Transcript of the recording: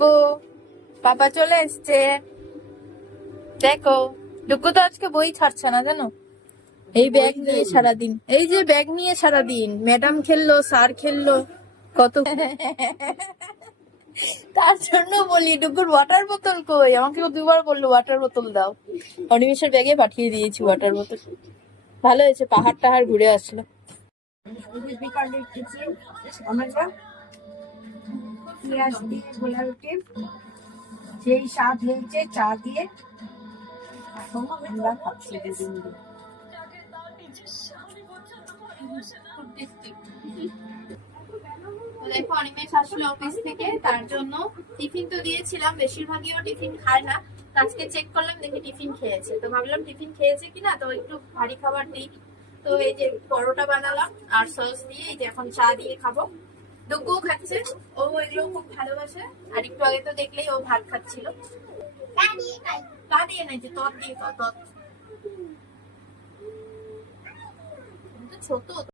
গো পাপা চলে এসছে। দেখো ডুকু তো আজকে বই ছাড়ছে না জানো? এই ব্যাগ নিয়ে সারাদিন। এই যে ব্যাগ নিয়ে সারাদিন ম্যাডাম খেললো স্যার খেললো কত তার জন্য বলি ডুকুর ওয়াটার বোতল কই? আমাকে দুবার বলল ওয়াটার বোতল দাও। অনিমেষের ব্যাগে পাঠিয়ে দিয়েছি ওয়াটার বোতল ভালো হয়েছে পাহাড় টাহাড় ঘুরে আসলো। পেঁয়াজ দিয়ে গোলা রুটি। সেই স্বাদ হয়েছে চা দিয়ে। এখন আমরা খাচ্ছি আসলো অফিস থেকে, তার জন্য টিফিন তো দিয়েছিলাম, বেশিরভাগই ও টিফিন খায় না। আজকে চেক করলাম, দেখি টিফিন খেয়েছে। তো ভাবলাম টিফিন খেয়েছে কিনা, তো একটু ভারী খাবার দিই। তো এই যে পরোটা বানালাম, আর সস দিয়ে এই যে এখন চা দিয়ে খাব। ডুগু খাচ্ছে। ও এগুলো খুব ভালোবাসে। আর একটু আগে তো দেখলেই ও ভাত খাচ্ছিল। তা দিয়ে নাই যে তত দিয়ে তত ছোট।